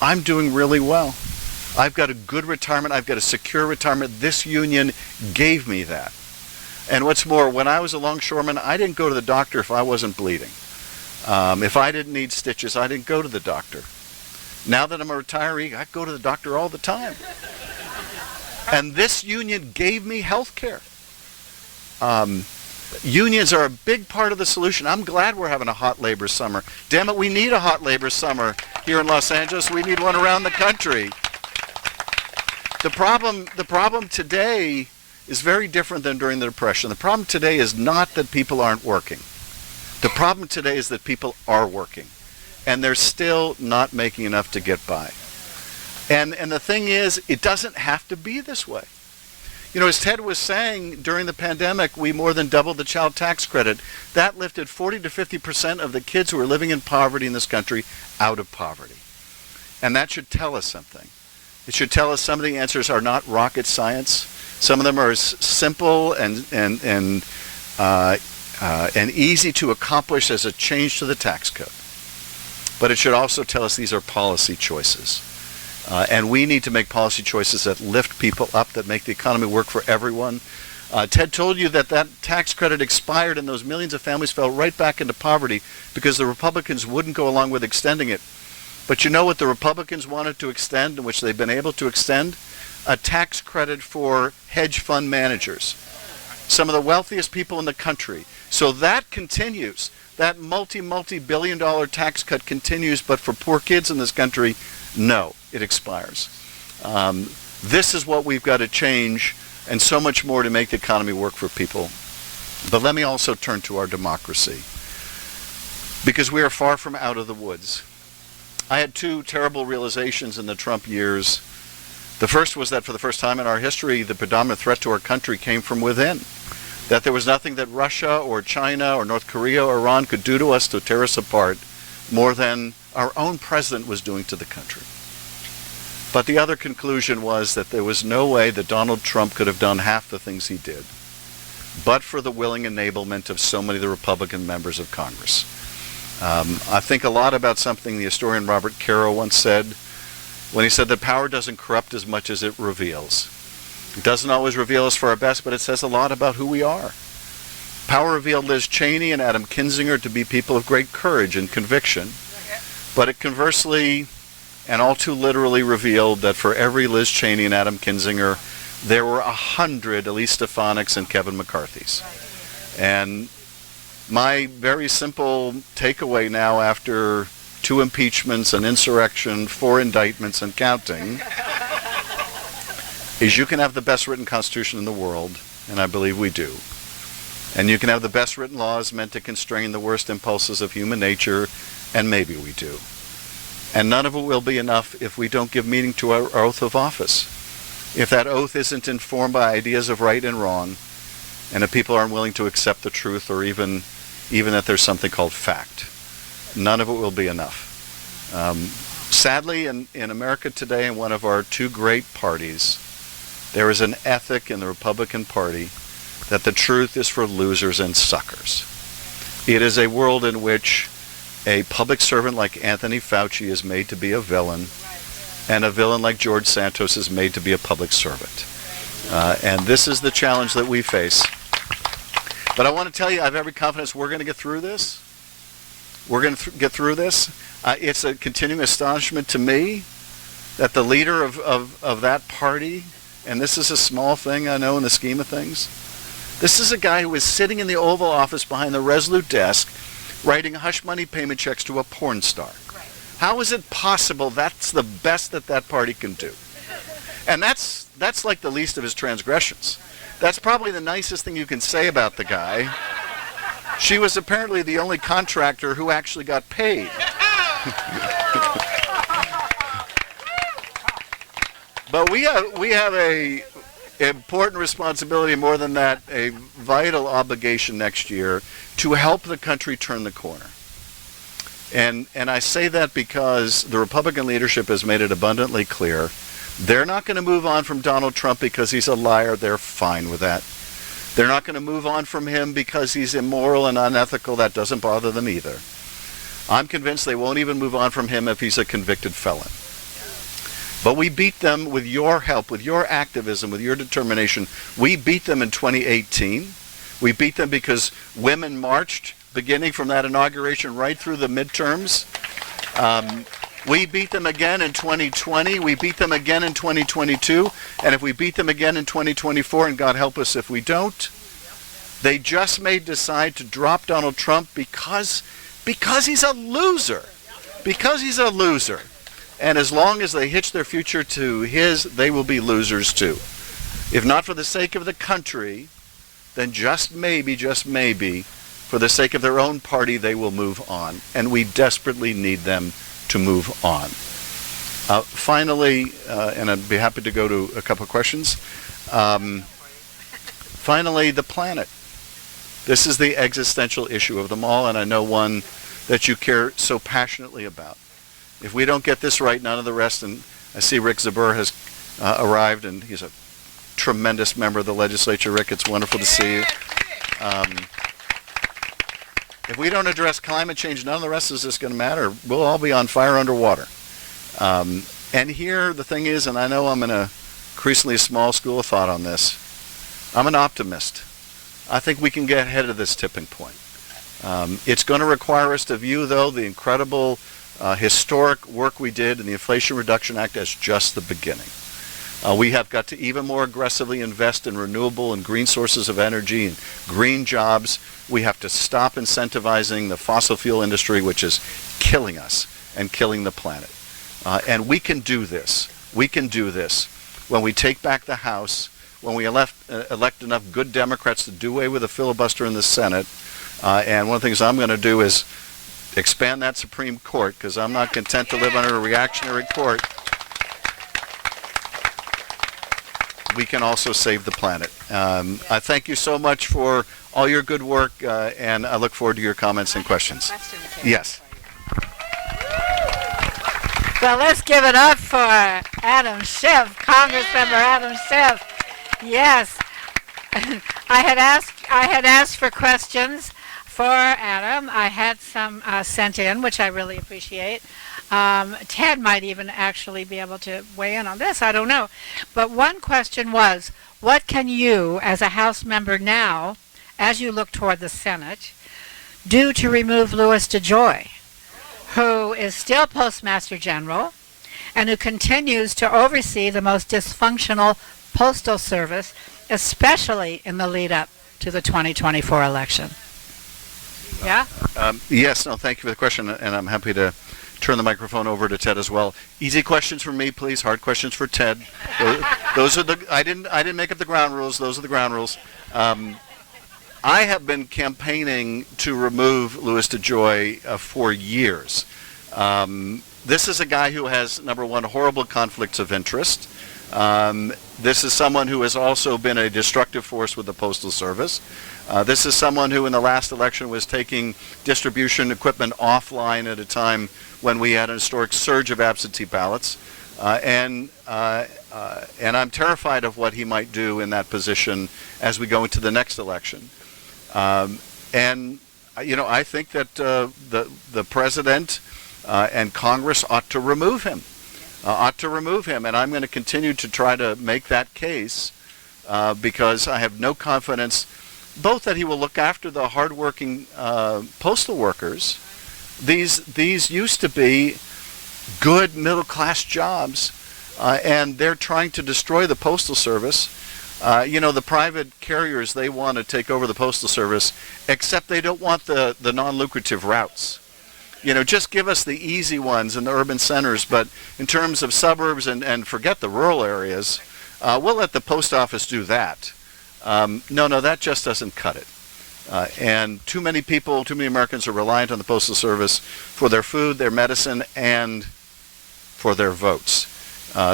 I'm doing really well. I've got a good retirement. I've got a secure retirement. This union gave me that. And what's more, when I was a longshoreman, I didn't go to the doctor if I wasn't bleeding. If I didn't need stitches, I didn't go to the doctor. Now that I'm a retiree, I go to the doctor all the time. And this union gave me health care. Unions are a big part of the solution. I'm glad we're having a hot labor summer. Damn it, we need a hot labor summer here in Los Angeles. We need one around the country. The problem today is very different than during the Depression. The problem today is not that people aren't working. The problem today is that people are working, and they're still not making enough to get by. And the thing is, it doesn't have to be this way. As Ted was saying, during the pandemic, we more than doubled the child tax credit. That lifted 40 to 50% of the kids who are living in poverty in this country out of poverty. And that should tell us something. It should tell us some of the answers are not rocket science. Some of them are as simple and easy to accomplish as a change to the tax code. But it should also tell us these are policy choices. And we need to make policy choices that lift people up, that make the economy work for everyone. Ted told you that tax credit expired and those millions of families fell right back into poverty because the Republicans wouldn't go along with extending it. But you know what the Republicans wanted to extend, and which they've been able to extend? A tax credit for hedge fund managers, some of the wealthiest people in the country. So that continues. that multi-billion dollar tax cut continues, but for poor kids in this country, no, it expires. This is what we've got to change, and so much more to make the economy work for people. But let me also turn to our democracy, because we are far from out of the woods. I had two terrible realizations in the Trump years. The first was that for the first time in our history, the predominant threat to our country came from within. That there was nothing that Russia or China or North Korea or Iran could do to us to tear us apart more than our own president was doing to the country. But the other conclusion was that there was no way that Donald Trump could have done half the things he did, but for the willing enablement of so many of the Republican members of Congress. I think a lot about something the historian Robert Cara once said when he said that power doesn't corrupt as much as it reveals. It doesn't always reveal us for our best, but it says a lot about who we are. Power revealed Liz Cheney and Adam Kinzinger to be people of great courage and conviction, but it conversely and all too literally revealed that for every Liz Cheney and Adam Kinzinger, there were 100 Elise Stefanik's and Kevin McCarthy's. And my very simple takeaway now, after 2 impeachments, an insurrection, 4 indictments, and counting, is you can have the best written Constitution in the world, and I believe we do. And you can have the best written laws meant to constrain the worst impulses of human nature, and maybe we do. And none of it will be enough if we don't give meaning to our oath of office. If that oath isn't informed by ideas of right and wrong, and if people aren't willing to accept the truth, or even that there's something called fact, none of it will be enough. Sadly, in America today, in one of our 2 great parties, there is an ethic in the Republican Party that the truth is for losers and suckers. It is a world in which a public servant like Anthony Fauci is made to be a villain, and a villain like George Santos is made to be a public servant. And this is the challenge that we face. But I want to tell you, I have every confidence we're going to get through this. We're going to get through this. It's a continuing astonishment to me that the leader of that party, and this is a small thing, I know, in the scheme of things, this is a guy who is sitting in the Oval Office behind the Resolute desk writing hush money payment checks to a porn star. Right. How is it possible that's the best that that party can do? And that's like the least of his transgressions. That's probably the nicest thing you can say about the guy. She was apparently the only contractor who actually got paid. But we have a important responsibility, more than that, a vital obligation next year to help the country turn the corner. And I say that because the Republican leadership has made it abundantly clear they're not going to move on from Donald Trump because he's a liar. They're fine with that. They're not going to move on from him because he's immoral and unethical. That doesn't bother them either. I'm convinced they won't even move on from him if he's a convicted felon. But we beat them with your help, with your activism, with your determination. We beat them in 2018. We beat them because women marched, beginning from that inauguration right through the midterms. We beat them again in 2020. We beat them again in 2022. And if we beat them again in 2024, and God help us if we don't, they just may decide to drop Donald Trump because he's a loser. Because he's a loser. And as long as they hitch their future to his, they will be losers too. If not for the sake of the country, then just maybe, for the sake of their own party, they will move on. And we desperately need them to move on. Finally, and I'd be happy to go to a couple of questions. Finally, the planet. This is the existential issue of them all, and I know one that you care so passionately about. If we don't get this right, none of the rest, and I see Rick Zabur has arrived, and he's a tremendous member of the legislature. Rick, it's wonderful to see you. If we don't address climate change, none of the rest is just going to matter. We'll all be on fire underwater. And here the thing is, and I know I'm in a increasingly small school of thought on this, I'm an optimist. I think we can get ahead of this tipping point. It's going to require us to view, though, the incredible historic work we did in the Inflation Reduction Act as just the beginning. We have got to even more aggressively invest in renewable and green sources of energy and green jobs. We have to stop incentivizing the fossil fuel industry, which is killing us and killing the planet. And we can do this. We can do this when we take back the House, when we elect enough good Democrats to do away with a filibuster in the Senate. And one of the things I'm going to do is expand that Supreme Court, because I'm not content to live under a reactionary court. We can also save the planet. I thank you so much for all your good work, and I look forward to your comments and questions. Yes. Well, let's give it up for Adam Schiff, Congressmember Adam Schiff. Yes, I had asked for questions for Adam. I had some sent in, which I really appreciate. Ted might even actually be able to weigh in on this. I don't know. But one question was, what can you, as a House member now, as you look toward the Senate, do to remove Louis DeJoy, who is still Postmaster General and who continues to oversee the most dysfunctional postal service, especially in the lead up to the 2024 election? Yeah? Yes, no, thank you for the question, and I'm happy to turn the microphone over to Ted as well. Easy questions for me, please. Hard questions for Ted. Those are the. I didn't make up the ground rules. Those are the ground rules. I have been campaigning to remove Louis DeJoy for years. This is a guy who has, number one, horrible conflicts of interest. This is someone who has also been a destructive force with the Postal Service. This is someone who in the last election was taking distribution equipment offline at a time when we had an historic surge of absentee ballots. And I'm terrified of what he might do in that position as we go into the next election. And, you know, I think that the President and Congress ought to remove him. And I'm going to continue to try to make that case because I have no confidence both that he will look after the hardworking postal workers. These used to be good middle-class jobs, and they're trying to destroy the Postal Service. You know, the private carriers, they want to take over the Postal Service, except they don't want the non-lucrative routes. You know, just give us the easy ones in the urban centers, but in terms of suburbs and forget the rural areas, we'll let the post office do that. No, that just doesn't cut it. And too many people, too many Americans are reliant on the Postal Service for their food, their medicine, and for their votes.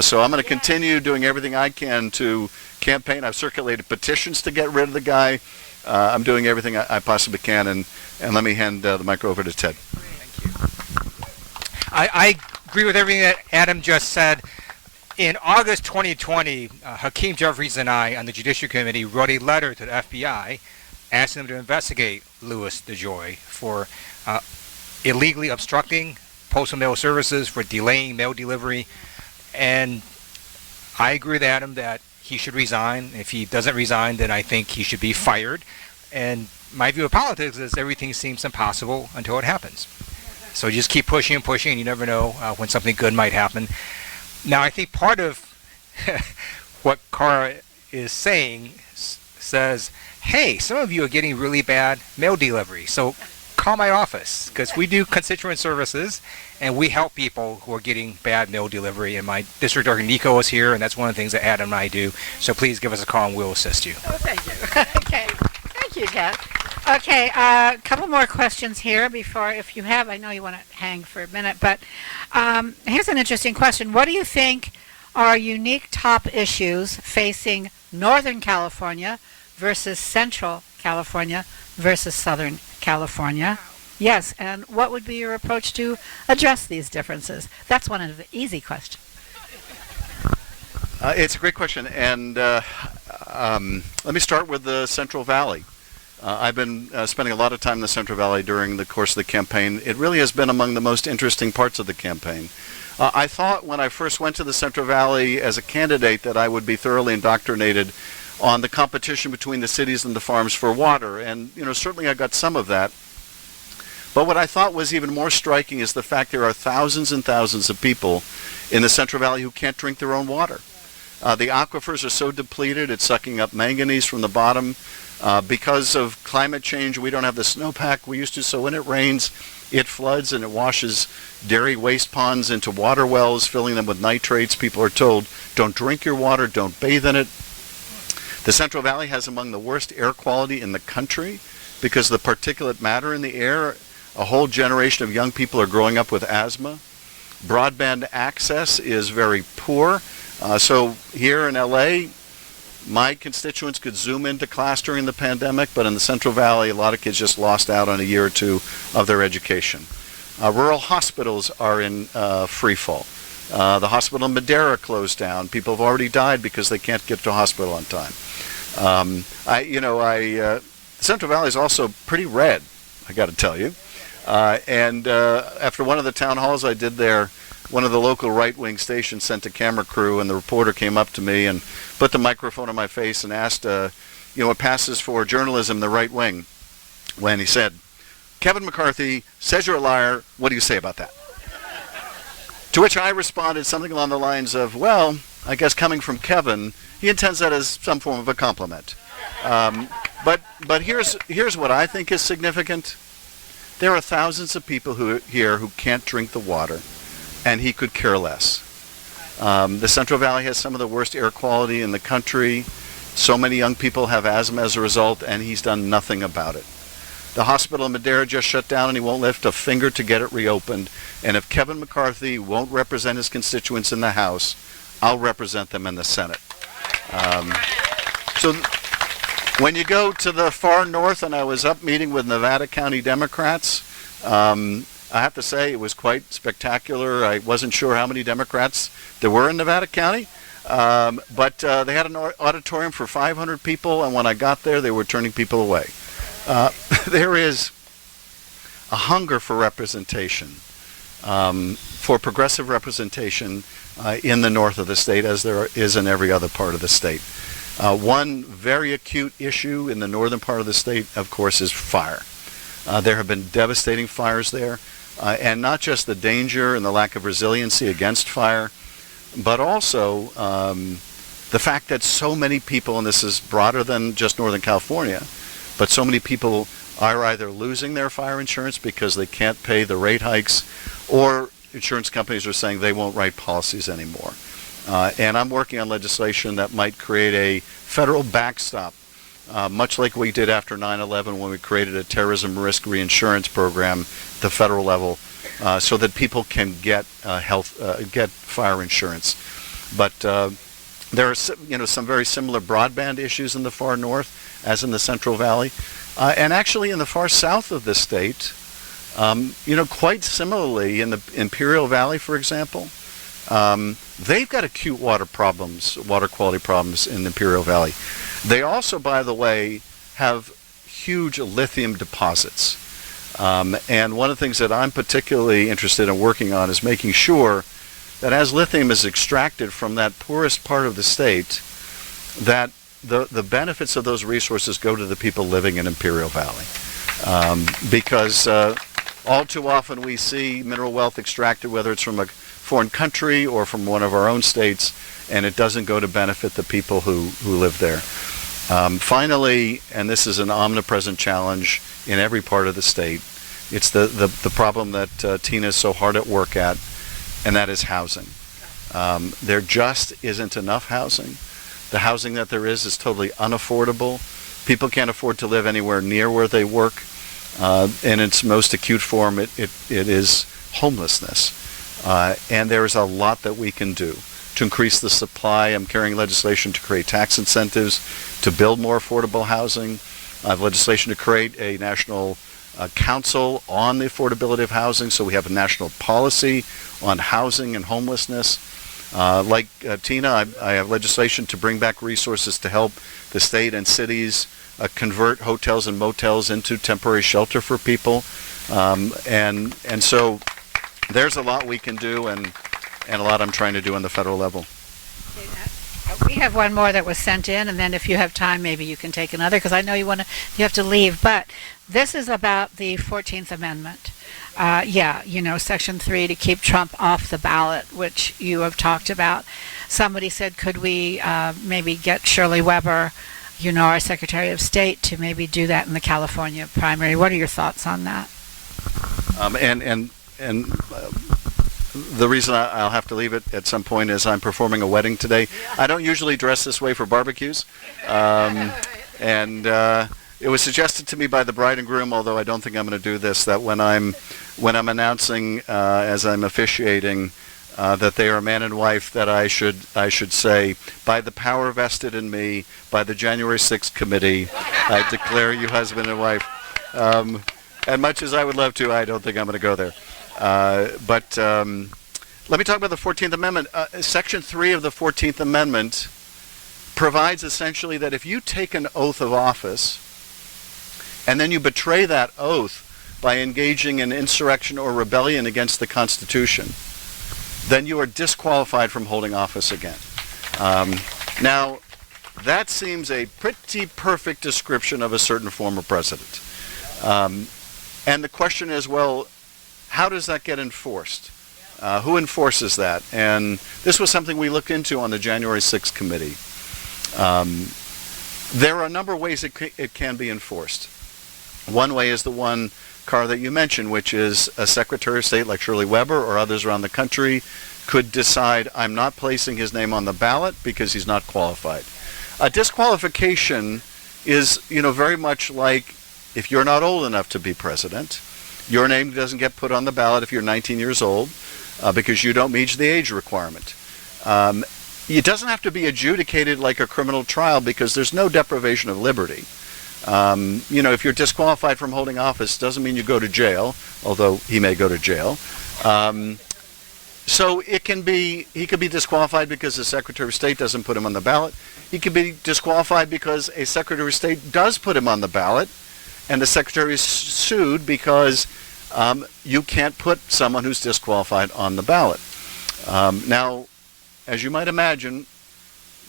So I'm going to continue doing everything I can to campaign. I've circulated petitions to get rid of the guy. I'm doing everything I possibly can. And let me hand the mic over to Ted. I agree with everything that Adam just said. In August 2020, Hakeem Jeffries and I on the Judiciary Committee wrote a letter to the FBI asking them to investigate Louis DeJoy for illegally obstructing postal mail services, for delaying mail delivery. And I agree with Adam that he should resign. If he doesn't resign, then I think he should be fired. And my view of politics is everything seems impossible until it happens. So just keep pushing and pushing, and you never know when something good might happen. Now, I think part of what Cara is saying says, hey, some of you are getting really bad mail delivery, so call my office, because we do constituent services, and we help people who are getting bad mail delivery. And my district attorney, Nico, is here, and that's one of the things that Adam and I do. So please give us a call, and we'll assist you. Oh, thank you. Okay. Thank you, Ted. Okay, a couple more questions here before, if you have, I know you want to hang for a minute, but here's an interesting question. What do you think are unique top issues facing Northern California versus Central California versus Southern California? Yes, and what would be your approach to address these differences? That's one of the easy questions. It's a great question, and let me start with the Central Valley. I've been spending a lot of time in the Central Valley during the course of the campaign. It really has been among the most interesting parts of the campaign. I thought when I first went to the Central Valley as a candidate that I would be thoroughly indoctrinated on the competition between the cities and the farms for water, and you know, certainly I got some of that. But what I thought was even more striking is the fact there are thousands and thousands of people in the Central Valley who can't drink their own water. The aquifers are so depleted, it's sucking up manganese from the bottom. Because of climate change, we don't have the snowpack we used to, so when it rains, it floods and it washes dairy waste ponds into water wells, filling them with nitrates. People are told, don't drink your water, don't bathe in it. The Central Valley has among the worst air quality in the country because of the particulate matter in the air. A whole generation of young people are growing up with asthma. Broadband access is very poor. So here in LA, my constituents could Zoom into class during the pandemic, but in the Central Valley, a lot of kids just lost out on a year or two of their education. Rural hospitals are in free fall. The hospital in Madera closed down. People have already died because they can't get to hospital on time. The Central Valley is also pretty red, I got to tell you. After one of the town halls I did there, one of the local right-wing stations sent a camera crew, and the reporter came up to me and put the microphone on my face and asked, what passes for journalism in the right wing, when he said, Kevin McCarthy says you're a liar. What do you say about that? To which I responded something along the lines of, well, I guess coming from Kevin, he intends that as some form of a compliment. But here's what I think is significant. There are thousands of people here who can't drink the water, and he could care less. The Central Valley has some of the worst air quality in the country. So many young people have asthma as a result, and he's done nothing about it. The hospital in Madera just shut down, and he won't lift a finger to get it reopened. And if Kevin McCarthy won't represent his constituents in the House, I'll represent them in the Senate. So when you go to the far north, and I was up meeting with Nevada County Democrats, I have to say it was quite spectacular. I wasn't sure how many Democrats there were in Nevada County, but they had an auditorium for 500 people, and when I got there, they were turning people away. There is a hunger for representation, for progressive representation in the north of the state, as there is in every other part of the state. One very acute issue in the northern part of the state, of course, is fire. There have been devastating fires there, and not just the danger and the lack of resiliency against fire, but also the fact that so many people, and this is broader than just Northern California, but so many people are either losing their fire insurance because they can't pay the rate hikes, or insurance companies are saying they won't write policies anymore. And I'm working on legislation that might create a federal backstop, much like we did after 9/11 when we created a terrorism risk reinsurance program at the federal level, so that people can get get fire insurance. But there are some very similar broadband issues in the far north as in the Central Valley, and actually in the far south of the state, quite similarly in the Imperial Valley, for example. They've got acute water quality problems in the Imperial Valley. They also, by the way, have huge lithium deposits. And one of the things that I'm particularly interested in working on is making sure that as lithium is extracted from that poorest part of the state, that the benefits of those resources go to the people living in Imperial Valley. Because all too often we see mineral wealth extracted, whether it's from a foreign country or from one of our own states, and it doesn't go to benefit the people who live there. Finally, and this is an omnipresent challenge in every part of the state, it's the problem that Tina is so hard at work at, and that is housing. There just isn't enough housing. The housing that there is totally unaffordable. People can't afford to live anywhere near where they work. In its most acute form, it is homelessness. And there is a lot that we can do to increase the supply. I'm carrying legislation to create tax incentives to build more affordable housing. I have legislation to create a national council on the affordability of housing, so we have a national policy on housing and homelessness. Like Tina, I have legislation to bring back resources to help the state and cities convert hotels and motels into temporary shelter for people. And so there's a lot we can do, and a lot I'm trying to do on the federal level. We have one more that was sent in, and then if you have time, maybe you can take another, because I know you have to leave. But this is about the 14th Amendment. Section 3 to keep Trump off the ballot, which you have talked about. somebody said, could we maybe get Shirley Weber, our Secretary of State, to maybe do that in the California primary? What are your thoughts on that? The reason I'll have to leave it at some point is I'm performing a wedding today. I don't usually dress this way for barbecues. It was suggested to me by the bride and groom, although I don't think I'm going to do this, that when I'm announcing as I'm officiating that they are man and wife, that I should say, by the power vested in me by the January 6th committee, I declare you husband and wife. And much as I would love to, I don't think I'm going to go there. But let me talk about the 14th Amendment. Section 3 of the 14th Amendment provides essentially that if you take an oath of office and then you betray that oath by engaging in insurrection or rebellion against the Constitution, then you are disqualified from holding office again. Now, that seems a pretty perfect description of a certain former president. And the question is, well, how does that get enforced? Who enforces that? And this was something we looked into on the January 6th committee. There are a number of ways it can be enforced. One way is the one, Cara, that you mentioned, which is a Secretary of State like Shirley Weber or others around the country could decide, I'm not placing his name on the ballot because he's not qualified. A disqualification is, very much like if you're not old enough to be president, your name doesn't get put on the ballot if you're 19 years old because you don't meet the age requirement. It doesn't have to be adjudicated like a criminal trial because there's no deprivation of liberty. If you're disqualified from holding office, doesn't mean you go to jail, although he may go to jail. So he could be disqualified because the Secretary of State doesn't put him on the ballot. He could be disqualified because a Secretary of State does put him on the ballot, and the Secretary is sued because you can't put someone who's disqualified on the ballot. Now, as you might imagine,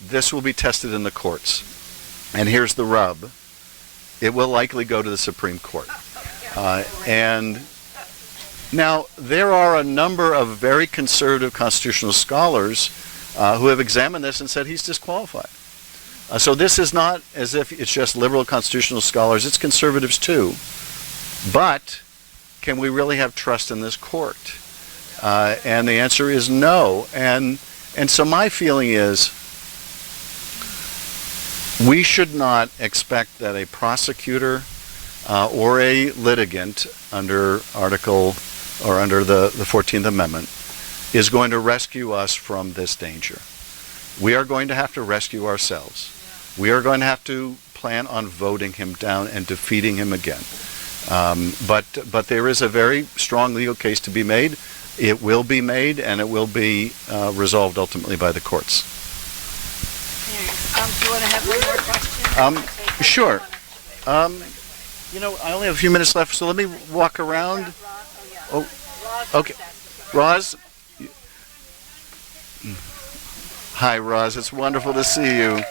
this will be tested in the courts. And here's the rub. It will likely go to the Supreme Court. And now, there are a number of very conservative constitutional scholars who have examined this and said he's disqualified. So this is not as if it's just liberal constitutional scholars, it's conservatives too. But can we really have trust in this court? And the answer is no. And so my feeling is we should not expect that a prosecutor or a litigant under Article or under the 14th Amendment is going to rescue us from this danger. We are going to have to rescue ourselves. We are going to have to plan on voting him down and defeating him again. But there is a very strong legal case to be made. It will be made, and it will be resolved ultimately by the courts. Do you want to have one more question? Sure. I only have a few minutes left, so let me walk around. Oh, okay. Roz? Hi, Roz. It's wonderful to see you.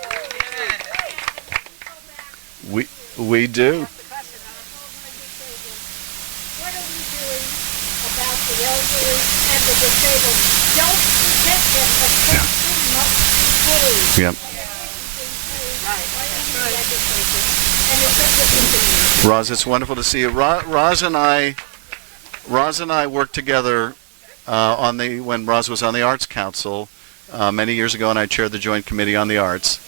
We do. What are we doing about the elderly and the disabled? Don't forget them. Attention must be paid. Yep. Roz, it's wonderful to see you. Roz and I worked together when Roz was on the Arts Council many years ago, and I chaired the Joint Committee on the Arts.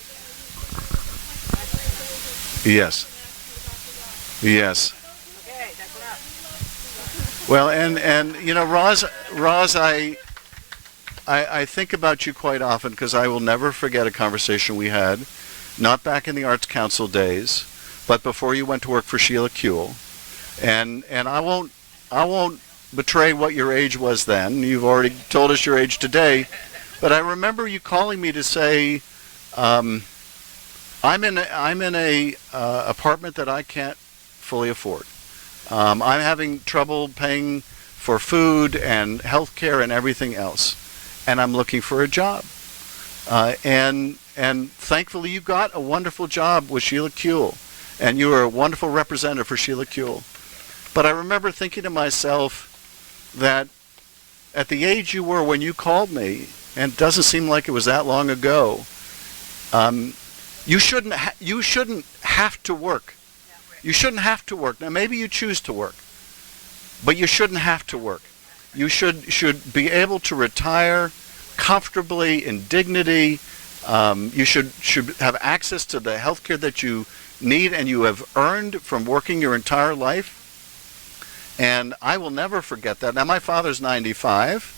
Yes. Yes. Well, and Roz, I think about you quite often because I will never forget a conversation we had, not back in the Arts Council days, but before you went to work for Sheila Kuehl. And I won't betray what your age was then. You've already told us your age today, but I remember you calling me to say, I'm in a apartment that I can't fully afford. I'm having trouble paying for food and health care and everything else, and I'm looking for a job. And thankfully you got a wonderful job with Sheila Kuehl, and you were a wonderful representative for Sheila Kuehl. But I remember thinking to myself that at the age you were when you called me and it doesn't seem like it was that long ago. You shouldn't have to work. You shouldn't have to work. Now, maybe you choose to work, but you shouldn't have to work. You should be able to retire comfortably in dignity. You should have access to the health care that you need and you have earned from working your entire life. And I will never forget that. Now, my father's 95,